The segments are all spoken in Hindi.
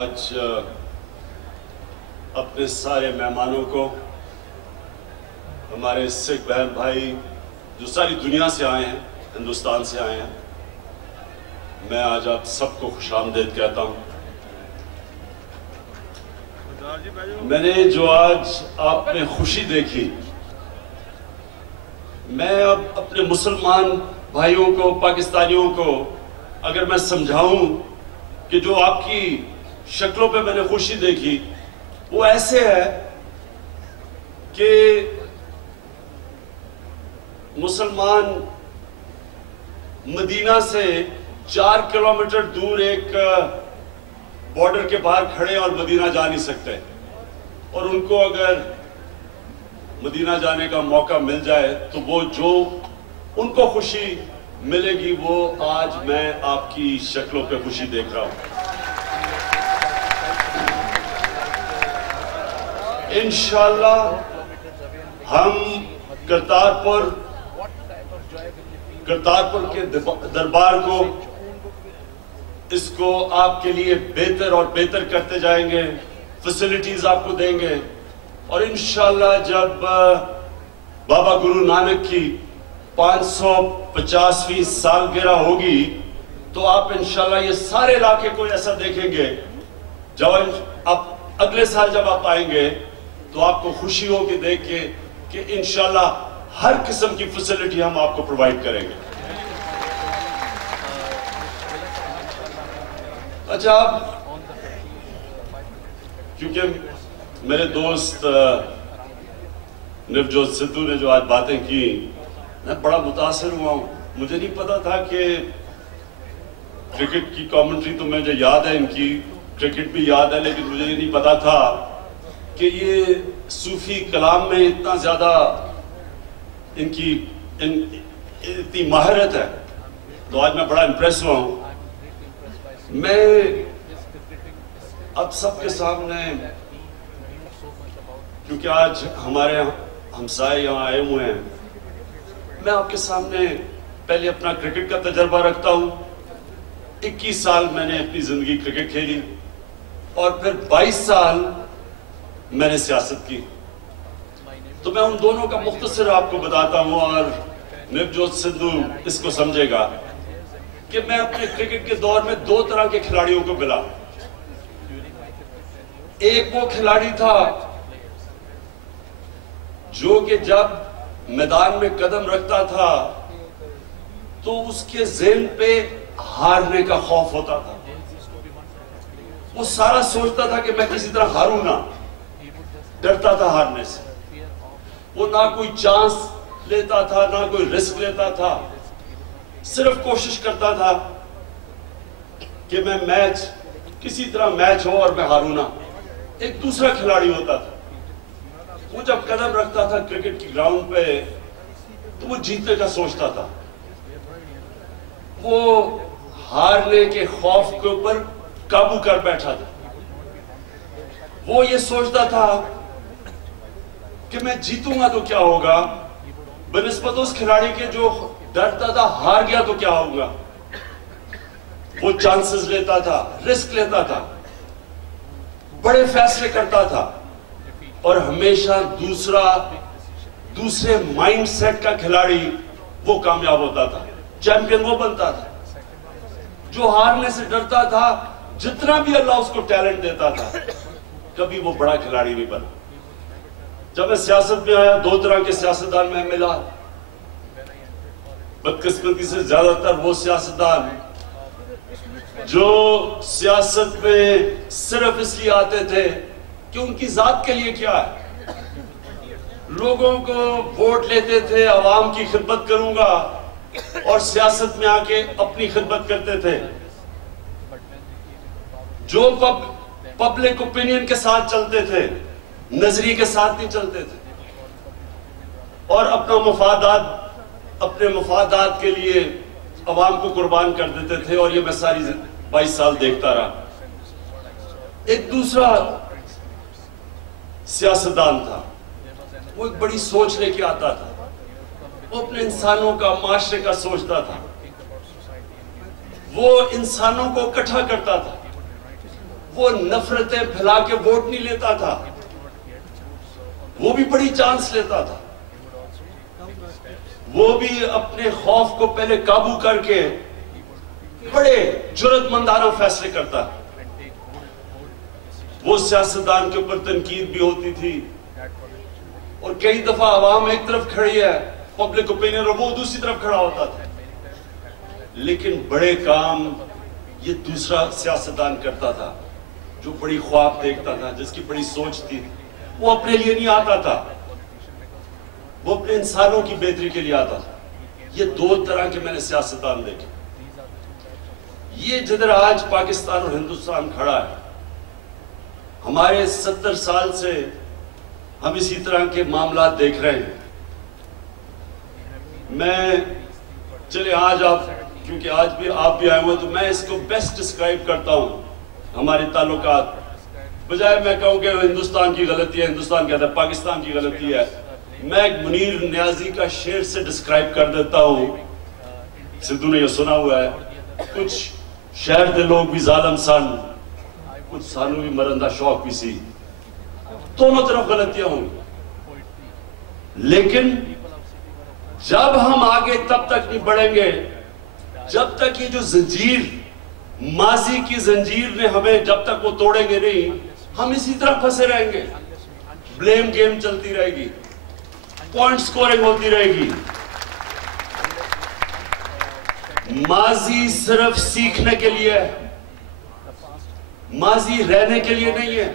आज अपने सारे मेहमानों को, हमारे सिख बहन भाई जो सारी दुनिया से आए हैं, हिंदुस्तान से आए हैं, मैं आज आप सबको खुशामदीद कहता हूं। मैंने जो आज आप में खुशी देखी, मैं अब अपने मुसलमान भाइयों को, पाकिस्तानियों को अगर मैं समझाऊं कि जो आपकी शक्लों पे मैंने खुशी देखी वो ऐसे है कि मुसलमान मदीना से 4 किलोमीटर दूर एक बॉर्डर के बाहर खड़े और मदीना जा नहीं सकते, और उनको अगर मदीना जाने का मौका मिल जाए तो वो जो उनको खुशी मिलेगी वो आज मैं आपकी शक्लों पे खुशी देख रहा हूं। इंशाअल्लाह हम करतारपुर के दरबार को, इसको आपके लिए बेहतर और बेहतर करते जाएंगे, फैसिलिटीज आपको देंगे, और इंशाअल्लाह जब बाबा गुरु नानक की 550वीं सालगिरह होगी तो आप इंशाअल्लाह ये सारे इलाके को ऐसा देखेंगे। जब आप अगले साल जब आप आएंगे तो आपको खुशी होगी देख के कि इंशाअल्लाह हर किस्म की फैसिलिटी हम आपको प्रोवाइड करेंगे। अच्छा, अब क्योंकि मेरे दोस्त नवजोत सिद्धू ने जो आज बातें की, मैं बड़ा मुतासिर हुआ हूं। मुझे नहीं पता था कि क्रिकेट की कमेंट्री तो मुझे याद है, इनकी क्रिकेट भी याद है, लेकिन मुझे ये नहीं पता था कि ये सूफी कलाम में इतना ज्यादा इनकी इतनी महारत है। तो आज मैं बड़ा इंप्रेस हुआ हूं। मैं अब सबके सामने, क्योंकि आज हमारे हमसाए यहाँ आए हुए हैं, मैं आपके सामने पहले अपना क्रिकेट का तजर्बा रखता हूं। 21 साल मैंने अपनी जिंदगी क्रिकेट खेली और फिर 22 साल मैंने सियासत की। तो मैं उन दोनों का मुख्तसर आपको बताता हूं, और नवजोत सिद्धू इसको समझेगा कि मैं अपने क्रिकेट के दौर में 2 तरह के खिलाड़ियों को मिला। एक वो खिलाड़ी था जो कि जब मैदान में कदम रखता था तो उसके ज़हन पे हारने का खौफ होता था। वो सारा सोचता था कि मैं किसी तरह हारूं ना, डरता था हारने से। वो ना कोई चांस लेता था, ना कोई रिस्क लेता था, सिर्फ कोशिश करता था कि मैं मैच, किसी तरह मैच हो और मैं हारूं ना। एक दूसरा खिलाड़ी होता था, वो जब कदम रखता था क्रिकेट की ग्राउंड पे तो वो जीतने का सोचता था। वो हारने के खौफ के ऊपर काबू कर बैठा था। वो ये सोचता था कि मैं जीतूंगा तो क्या होगा, बनिस्बत उस खिलाड़ी के जो डरता था हार गया तो क्या होगा। वो चांसेस लेता था, रिस्क लेता था, बड़े फैसले करता था, और हमेशा दूसरे माइंडसेट का खिलाड़ी वो कामयाब होता था, चैंपियन वो बनता था। जो हारने से डरता था, जितना भी अल्लाह उसको टैलेंट देता था, कभी वो बड़ा खिलाड़ी नहीं बना। जब मैं सियासत में आया, 2 तरह के सियासतदान में मिला। बदकिस्मती से ज्यादातर वो सियासतदान जो सियासत में सिर्फ इसलिए आते थे कि उनकी जात के लिए क्या है, लोगों को वोट लेते थे, अवाम की खिदमत करूंगा, और सियासत में आके अपनी खिदमत करते थे। जो पब्लिक ओपिनियन के साथ चलते थे, नजरिए के साथ नहीं चलते थे, और अपने मफादात के लिए अवाम को कुर्बान कर देते थे। और ये मैं सारी 22 साल देखता रहा। एक दूसरा सियासतदान था, वो एक बड़ी सोच लेके आता था। वो अपने इंसानों का, माशरे का सोचता था। वो इंसानों को इकट्ठा करता था, वो नफरतें फैला के वोट नहीं लेता था, वो भी बड़ी चांस लेता था। वो भी अपने खौफ को पहले काबू करके बड़े जुर्रतमंदाना फैसले करता। वो सियासतदान के ऊपर तनकीद भी होती थी और कई दफा आवाम एक तरफ खड़ी है, पब्लिक ओपिनियन, और वो दूसरी तरफ खड़ा होता था। लेकिन बड़े काम ये दूसरा सियासतदान करता था जो बड़ी ख्वाब देखता था, जिसकी बड़ी सोच थी। वो अपने लिए नहीं आता था, वो अपने इंसानों की बेहतरी के लिए आता था। ये दो तरह के मैंने सियासतदान देखे। ये जिधर आज पाकिस्तान और हिंदुस्तान खड़ा है, हमारे 70 साल से हम इसी तरह के मामला देख रहे हैं। मैं चले आज आप, क्योंकि आज भी आप भी आए हुए, तो मैं इसको बेस्ट डिस्क्राइब करता हूं हमारे ताल्लुकात। बजाय मैं कहूं कि हिंदुस्तान की गलती है, हिंदुस्तान कहता है पाकिस्तान की गलती है, मैं मुनीर नियाजी का शेर से डिस्क्राइब कर देता हूं। सिद्धू ने यह सुना हुआ है, कुछ शहर के लोग भी जालिम सन, कुछ सानू भी मरंदा शौक भी सी। दोनों तरफ गलतियां होंगी, लेकिन जब हम आगे तब तक नहीं बढ़ेंगे जब तक ये जो जंजीर, माजी की जंजीर ने हमें, जब तक वो तोड़ेंगे नहीं, हम इसी तरह फंसे रहेंगे। ब्लेम गेम चलती रहेगी, पॉइंट स्कोरिंग होती रहेगी। माजी सिर्फ सीखने के लिए है, माजी रहने के लिए नहीं है।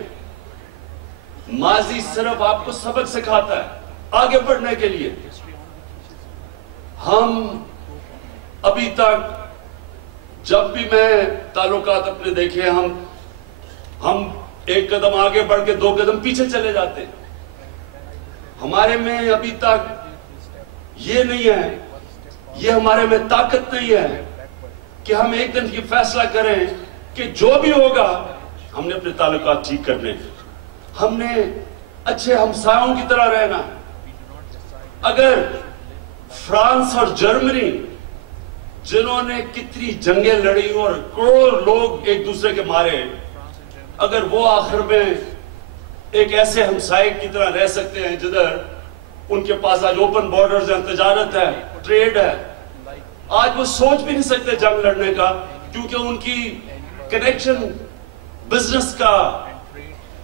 माजी सिर्फ आपको सबक सिखाता है आगे बढ़ने के लिए। हम अभी तक जब भी मैं ताल्लुकात अपने देखे, हम एक कदम आगे बढ़ के 2 कदम पीछे चले जाते। हमारे में अभी तक ये नहीं है, ये हमारे में ताकत नहीं है कि हम एक दिन ये फैसला करें कि जो भी होगा हमने अपने ताल्लुकात ठीक करने, हमने अच्छे हमसायों की तरह रहना। अगर फ्रांस और जर्मनी, जिन्होंने कितनी जंगें लड़ी और करोड़ों लोग एक दूसरे के मारे, अगर वो आखिर में एक ऐसे हमसाये की तरह रह सकते हैं जिधर उनके पास आज ओपन बॉर्डर्स है, तजारत है, ट्रेड है, आज वो सोच भी नहीं सकते जंग लड़ने का, क्योंकि उनकी कनेक्शन बिजनेस का,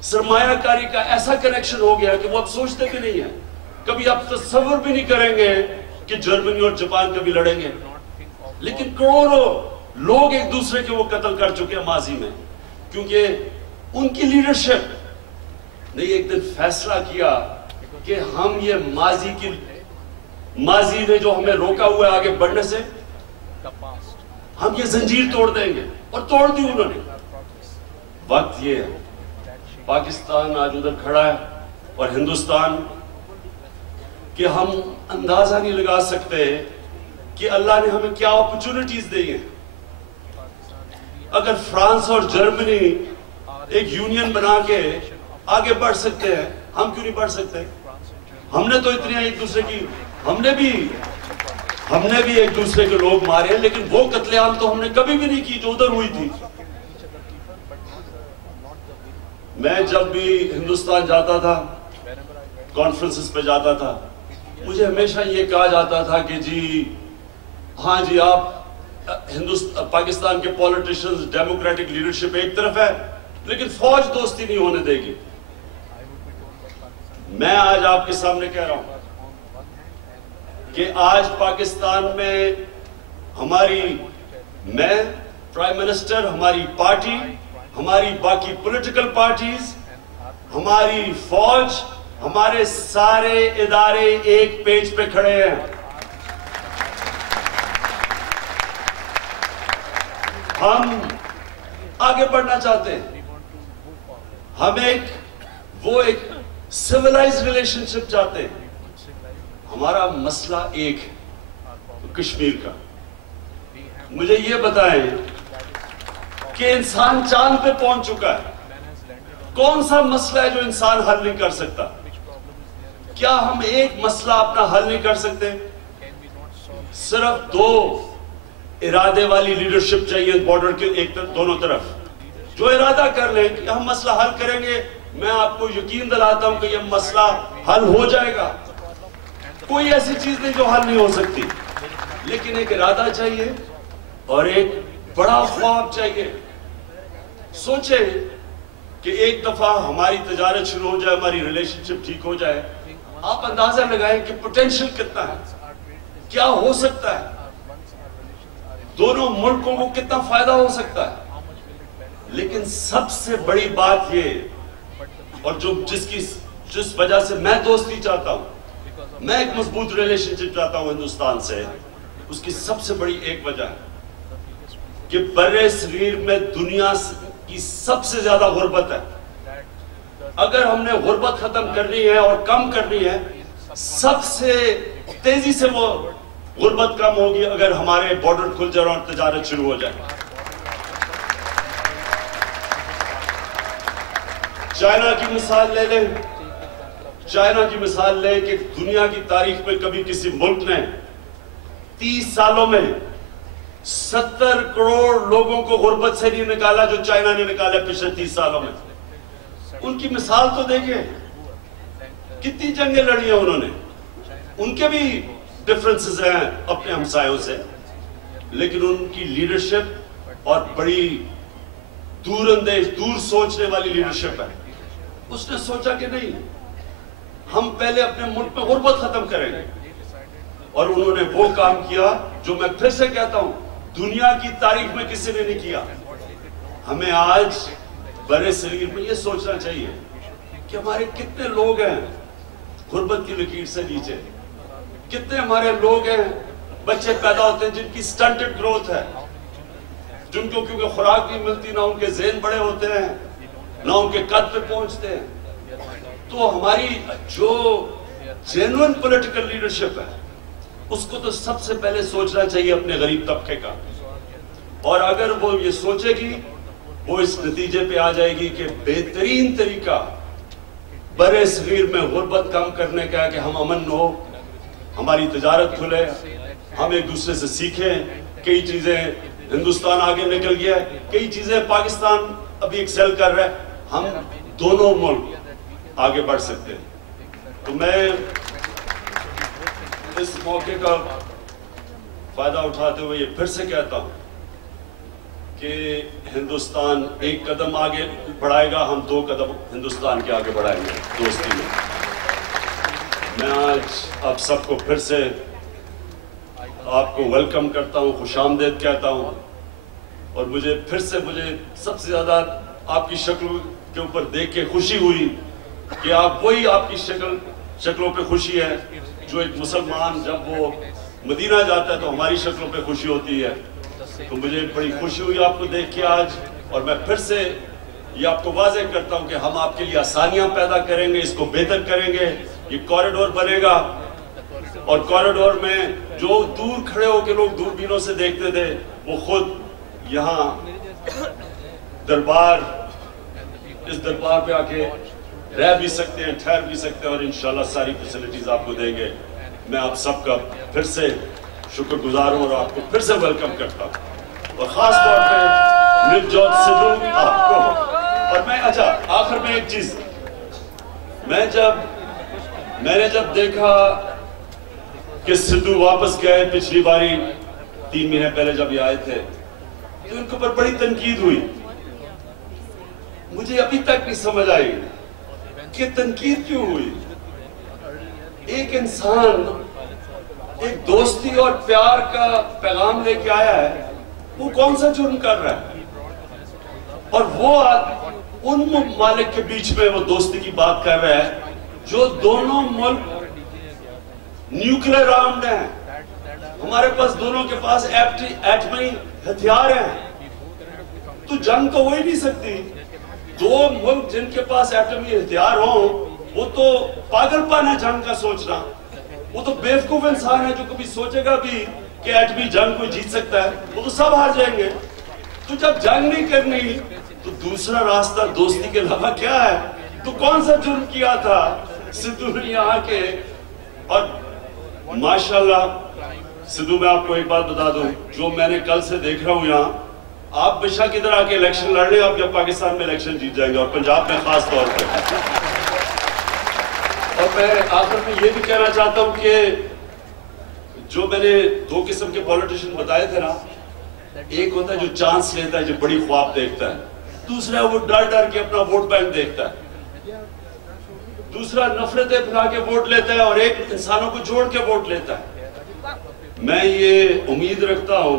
सरमायाकारी का ऐसा कनेक्शन हो गया कि वो अब सोचते भी नहीं है। कभी आप तस्वर भी नहीं करेंगे कि जर्मनी और जापान कभी लड़ेंगे, लेकिन करोड़ों लोग एक दूसरे के वो कत्ल कर चुके हैं माजी में, क्योंकि उनकी लीडरशिप ने एक दिन फैसला किया कि हम ये माजी ने जो हमें रोका हुआ है आगे बढ़ने से, हम ये जंजीर तोड़ देंगे, और तोड़ दी उन्होंने। वक्त ये है, पाकिस्तान आज उधर खड़ा है और हिंदुस्तान, कि हम अंदाजा नहीं लगा सकते कि अल्लाह ने हमें क्या अपॉर्चुनिटीज दी हैं। अगर फ्रांस और जर्मनी एक यूनियन बना के आगे बढ़ सकते हैं, हम क्यों नहीं बढ़ सकते? हमने तो इतने एक दूसरे की, हमने भी एक दूसरे के लोग मारे, लेकिन वो कत्लेआम तो हमने कभी भी नहीं की जो उधर हुई थी। मैं जब भी हिंदुस्तान जाता था, कॉन्फ्रेंसेस पे जाता था, मुझे हमेशा ये कहा जाता था कि जी हाँ जी, आप पाकिस्तान के पॉलिटिशियंस, डेमोक्रेटिक लीडरशिप एक तरफ है, लेकिन फौज दोस्ती नहीं होने देगी। मैं आज आपके सामने कह रहा हूं कि आज पाकिस्तान में मैं प्राइम मिनिस्टर, हमारी पार्टी, हमारी बाकी पॉलिटिकल पार्टीज, हमारी फौज, हमारे सारे इदारे एक पेज पे खड़े हैं। हम आगे बढ़ना चाहते हैं, हम एक सिविलाइज रिलेशनशिप चाहते हैं। हमारा मसला एक है, तो कश्मीर का। मुझे ये बताएं कि इंसान चांद पे पहुंच चुका है, कौन सा मसला है जो इंसान हल नहीं कर सकता? क्या हम एक मसला अपना हल नहीं कर सकते? सिर्फ 2 इरादे वाली लीडरशिप चाहिए बॉर्डर के दोनों तरफ। जो इरादा कर लें कि हम मसला हल करेंगे, मैं आपको यकीन दिलाता हूं कि यह मसला हल हो जाएगा। कोई ऐसी चीज नहीं जो हल नहीं हो सकती, लेकिन एक इरादा चाहिए और एक बड़ा ख्वाब चाहिए। सोचे कि एक दफा हमारी तजारत शुरू हो जाए, हमारी रिलेशनशिप ठीक हो जाए, आप अंदाजा लगाएं कि पोटेंशियल कितना है, क्या हो सकता है, दोनों मुल्कों को कितना फायदा हो सकता है। लेकिन सबसे बड़ी बात ये, और जिस वजह से मैं दोस्ती चाहता हूं, मैं एक मजबूत रिलेशनशिप चाहता हूं हिंदुस्तान से, उसकी सबसे बड़ी एक वजह है कि बर्रे सगीर में दुनिया की सबसे ज्यादा गुर्बत है। अगर हमने गुर्बत खत्म करनी है और कम करनी है, सबसे तेजी से वो गुर्बत कम होगी अगर हमारे बॉर्डर खुल जाए और तजारत शुरू हो जाए। चाइना की मिसाल ले लें, चाइना की मिसाल ले कि दुनिया की तारीख में कभी किसी मुल्क ने 30 सालों में 70 करोड़ लोगों को गुर्बत से नहीं निकाला जो चाइना ने निकाला पिछले 30 सालों में। उनकी मिसाल तो देखिए, कितनी जंगें लड़ी हैं उन्होंने। उनके भी डिफरेंसेस हैं अपने हमसायों से, लेकिन उनकी लीडरशिप और बड़ी दूरअंदेश, दूर सोचने वाली लीडरशिप है। उसने सोचा कि नहीं, हम पहले अपने मुल्क में गुर्बत खत्म करेंगे, और उन्होंने वो काम किया जो मैं फिर से कहता हूं दुनिया की तारीख में किसी ने नहीं किया। हमें आज बड़े सगीर में ये सोचना चाहिए कि हमारे कितने लोग हैं गुर्बत की लकीर से नीचे, कितने हमारे लोग हैं, बच्चे पैदा होते हैं जिनकी स्टंटेड ग्रोथ है, जिनको क्योंकि खुराक नहीं मिलती, ना उनके ज़हन बड़े होते हैं, ना उनके कद पे पहुंचते हैं। तो हमारी जो जेन्युइन पॉलिटिकल लीडरशिप है, उसको तो सबसे पहले सोचना चाहिए अपने गरीब तबके का। और अगर वो ये सोचेगी, वो इस नतीजे पे आ जाएगी कि बेहतरीन तरीका बड़े सगीर में गुर्बत कम करने का है कि हम अमन हो, हमारी तजारत खुले, हम एक दूसरे से सीखें। कई चीजें हिंदुस्तान आगे निकल गया है, कई चीजें पाकिस्तान अभी एक्सेल कर रहा है, हम दोनों मुल्क आगे बढ़ सकते हैं। तो मैं इस मौके का फायदा उठाते हुए ये फिर से कहता हूं कि हिंदुस्तान एक कदम आगे बढ़ाएगा, हम 2 कदम हिंदुस्तान के आगे बढ़ाएंगे दोस्ती में। मैं आज आप सबको फिर से आपको वेलकम करता हूं, खुशामदीद कहता हूं, और मुझे सबसे ज्यादा आपकी शक्ल के ऊपर देख के खुशी हुई कि आप वही, आपकी शक्लों पे खुशी है जो एक मुसलमान जब वो मदीना जाता है तो हमारी शक्लों पे खुशी होती है। तो मुझे बड़ी खुशी हुई आपको देख के आज, और मैं फिर से ये आपको वाज़ेह करता हूं कि हम आपके लिए आसानियां पैदा करेंगे, इसको बेहतर करेंगे। ये कॉरिडोर बनेगा, और कॉरिडोर में जो दूर खड़े होकर लोग दूरबीनों से देखते थे, वो खुद यहाँ इस दरबार पे आके रह भी सकते हैं, ठहर भी सकते हैं, और इंशाल्लाह सारी फैसिलिटीज आपको देंगे। मैं आप सबका फिर से शुक्रगुजार हूं और आपको फिर से वेलकम करता हूं, और खास तौर पे नवजोत सिद्धू आपको। और मैं आखिर में एक चीज, मैंने जब देखा कि सिद्धू वापस गए, पिछली बारी 3 महीने पहले जब ये आए थे, तो उनके ऊपर बड़ी तनकीद हुई। मुझे अभी तक नहीं समझ आई कि तनकीद क्यों हुई। एक इंसान एक दोस्ती और प्यार का पैगाम लेके आया है, वो कौन सा जुर्म कर रहा है, और वो उन ममालिक के बीच में वो दोस्ती की बात कर रहा है जो दोनों मुल्क न्यूक्लियर आर्म्ड हैं। हमारे पास दोनों के पास एटमी हथियार हैं, तो जंग तो हो ही नहीं सकती। 2 मुल्क जिनके पास एटमी हथियार हो, वो तो पागलपन है जंग का सोचना। वो तो बेवकूफ इंसान है जो कभी सोचेगा भी कि एटमी जंग कोई जीत सकता है, वो तो सब हार जाएंगे। तो जब जंग नहीं करनी तो दूसरा रास्ता दोस्ती के अलावा क्या है? तो कौन सा जुर्म किया था सिद्धू ने यहाँ के? और माशाल्लाह सिद्धू, मैं आपको एक बात बता दूं, जो मैंने कल से देख रहा हूं यहाँ, आप बेशक इधर आके इलेक्शन लड़ रहे हैं, आप जब पाकिस्तान में इलेक्शन जीत जाएंगे, और पंजाब में खास तौर पर। और मैं आखिर में ये भी कहना चाहता हूं कि जो मैंने दो किस्म के पॉलिटिशियन बताए थे ना, एक होता है जो चांस लेता है, जो बड़ी ख्वाब देखता है, दूसरा वो डर डर के अपना वोट बैंक देखता है, दूसरा नफरतें फैला के वोट लेता है, और एक इंसानों को जोड़ के वोट लेता है। मैं ये उम्मीद रखता हूं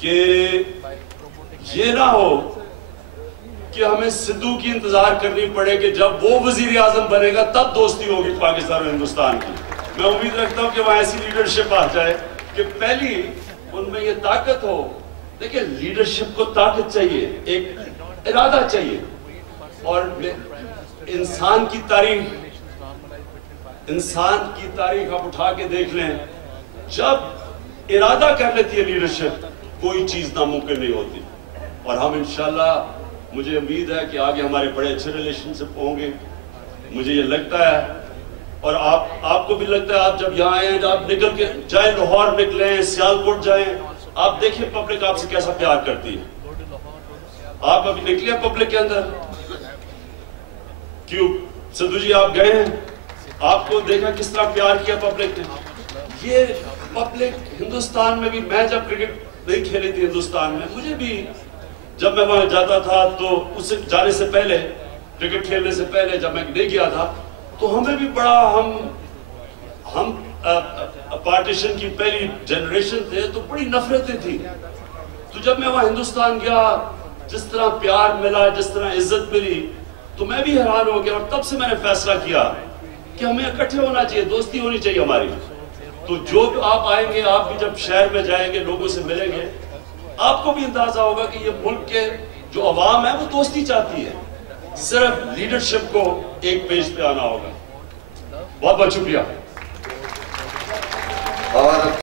कि ये ना हो कि हमें सिद्धू की इंतजार करनी पड़े कि जब वो वजीर आजम बनेगा तब दोस्ती होगी पाकिस्तान और हिंदुस्तान की। मैं उम्मीद रखता हूं कि वहां ऐसी लीडरशिप आ जाए कि पहली उनमें ये ताकत हो। देखिए, लीडरशिप को ताकत चाहिए, एक इरादा चाहिए, और इंसान की तारीख आप उठा के देख लें, जब इरादा कर लेती है लीडरशिप, कोई चीज नामुमकिन नहीं होती। और हम इंशाल्लाह, मुझे उम्मीद है कि आगे हमारे बड़े अच्छे रिलेशनशिप होंगे, मुझे ये लगता है, और आपको भी लगता है। आप जब यहाँ आए, आप निकल के जाए, लाहौर निकले, सियालकोट जाए, आप देखिए पब्लिक आपसे कैसा प्यार करती है। आप अभी निकले पब्लिक के अंदर, क्यों सिद्धू जी आप गए हैं, आपको देखा किस तरह प्यार किया पब्लिक ने। ये पब्लिक हिंदुस्तान में भी, मैं जब क्रिकेट नहीं खेली थी हिंदुस्तान में, मुझे भी जब मैं वहां जाता था, तो उससे जाने से पहले, क्रिकेट खेलने से पहले जब मैं नहीं गया था, तो हमें भी बड़ा, हम पार्टीशन की पहली जनरेशन थे, तो बड़ी नफरतें थी। तो जब मैं वहां हिंदुस्तान गया, जिस तरह प्यार मिला, जिस तरह इज्जत मिली, तो मैं भी हैरान हो गया। और तब से मैंने फैसला किया कि हमें इकट्ठे होना चाहिए, दोस्ती होनी चाहिए हमारी। तो जो आप आएंगे, आप भी जब शहर में जाएंगे, लोगों से मिलेंगे, आपको भी अंदाजा होगा कि ये मुल्क के जो अवाम है वो दोस्ती चाहती है, सिर्फ लीडरशिप को एक पेज पे आना होगा। बहुत बहुत शुक्रिया। और